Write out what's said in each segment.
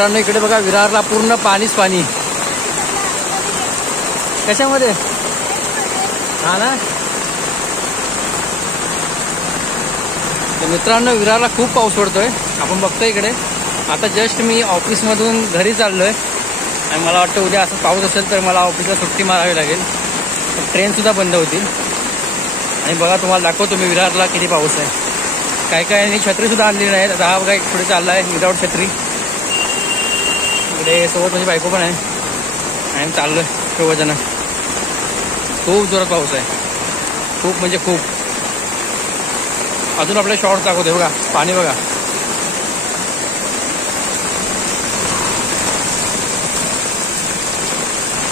मित्रांनो इकडे बघा विरारला पूर्ण पाणीच पाणी. कशामध्ये? हा ना. तर मित्रांनो विरारला खूप पाऊस पडतोय, आपण बघतोय इकडे. आता जस्ट मी ऑफिसमधून घरी चाललोय आणि मला वाटतं उद्या असं पाऊस असेल तर मला ऑफिसला सुट्टी मारावी लागेल. ट्रेनसुद्धा बंद होतील. आणि बघा तुम्हाला दाखवतो मी विरारला किती पाऊस आहे. काही काही छत्रीसुद्धा आणली नाही. आता हा बघा पुढे चालला आहे विदाऊट छत्री. इकडे सोबत माझी बायको पण आहे आणि चाललोय सर्वजण. खूप जोरात पाऊस आहे, खूप म्हणजे खूप. अजून आपले शॉर्ट दाखवते बघा, पाणी बघा.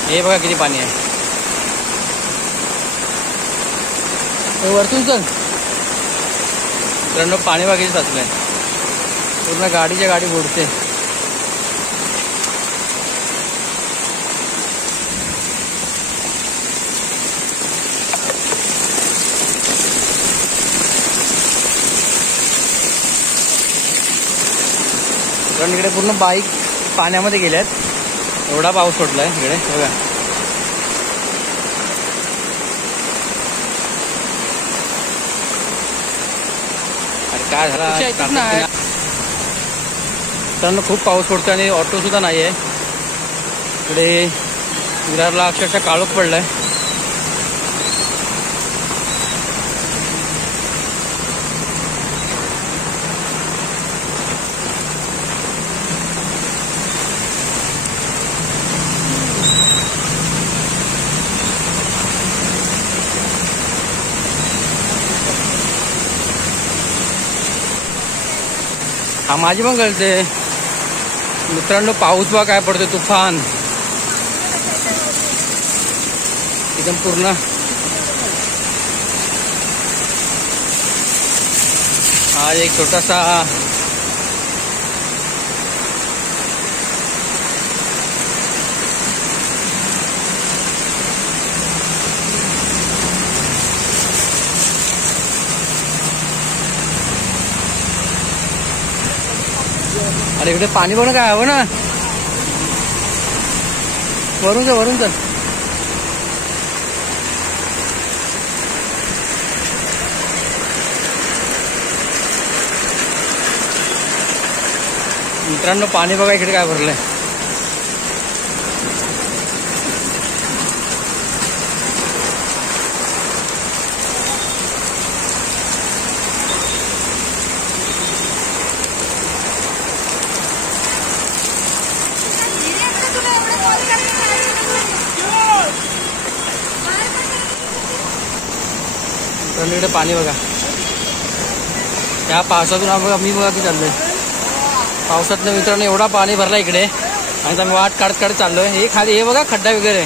हे बघा किती पाणी आहे. वरतून चल मित्रांनो, पाणी बघा किती साचलंय. पूर्ण गाडीच्या गाडी बुडते. कारण इकडे पूर्ण बाईक पाण्यामध्ये गेल्यात, एवढा पाऊस पडलाय इकडे बघा. अरे काय झालं, तर खूप पाऊस पडतोय आणि ऑटो सुद्धा नाही आहे इकडे. विरारला अक्षरशः काळोख पडलाय. हा माझी पण कळते मित्रांनो. पाऊस बघा काय पडतोय, तुफान एकदम पूर्ण. हा एक छोटासा अरे इकडे पाणी बघ काय हवं ना. वरून चल, वरून चल. मित्रांनो पाणी बघा इकडे काय भरलंय. इकडे पाणी बघा. या पावसातून मी बघा की चाललोय पावसातनं मित्रांनो. एवढा पाणी भरला इकडे आणि आम्ही वाट काढत काढत चाललोय. हे खाली हे बघा खड्डा वगैरे.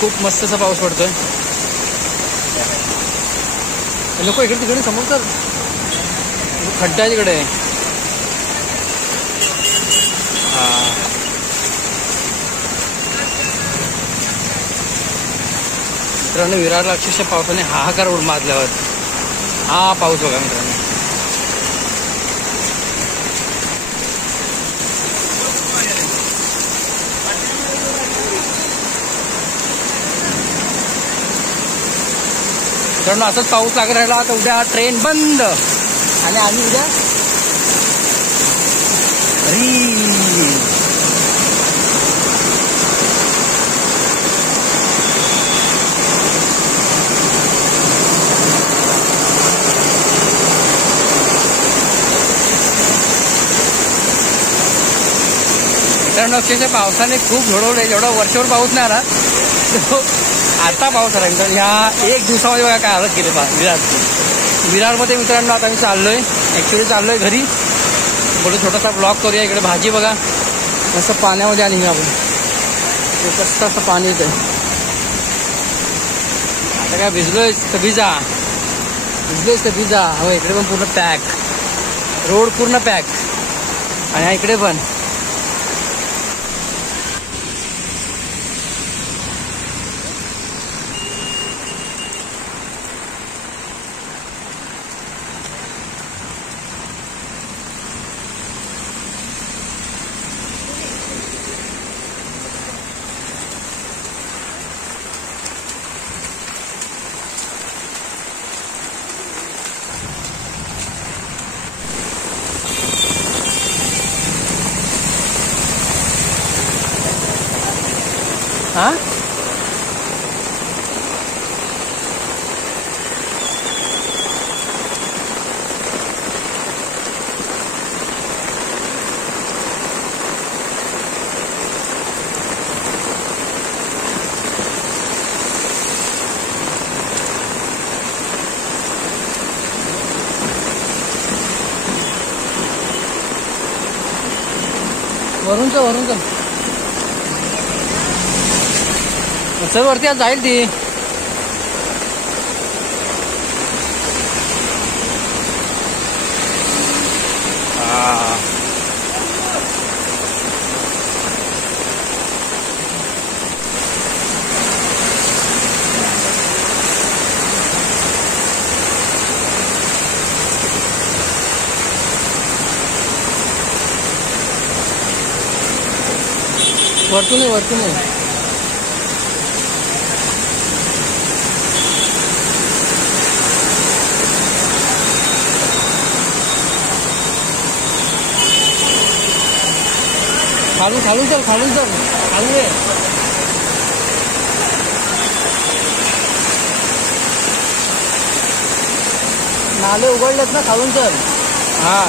खूप मस्त असा पाऊस पडतोय. लोक इकडे तिकडे समोर तर खड्डा आहे तिकडे. हा मित्रांनो विरारला अक्षरशः पावसाने हाहाकार माजल्यावर. हा पाऊस बघा मित्रांनो. मित्रांनो असंच पाऊस लागत राहिला आता उद्या ट्रेन बंद आणि आम्ही उद्या मित्रांनो अक्षरशः पावसाने खूप झोडवलंय. जेवढा वर्षभर पाऊस नाही आला आता पाऊस आला मित्रांनो. ह्या एक दिवसामध्ये बघा काय हालत केले विरारमध्ये मित्रांनो. आता मी चाललोय, ऍक्च्युली चाललोय घरी. बोलू छोटासा ब्लॉग करूया. इकडे भाजी बघा मस्त पाण्यामध्ये आली आपण. कसं असं पाणी येतंय. आता काय भिजलोय तर भिजा, भिजलोयच तर भिजा. हो इकडे पण पूर्ण पॅक, रोड पूर्ण पॅक. आणि इकडे पण हा वरून चल चल वरती आज जाईल ती. हा वरतून आहे. खालून चल खालून ये. नाले उघडलेत ना, खालून चल. हा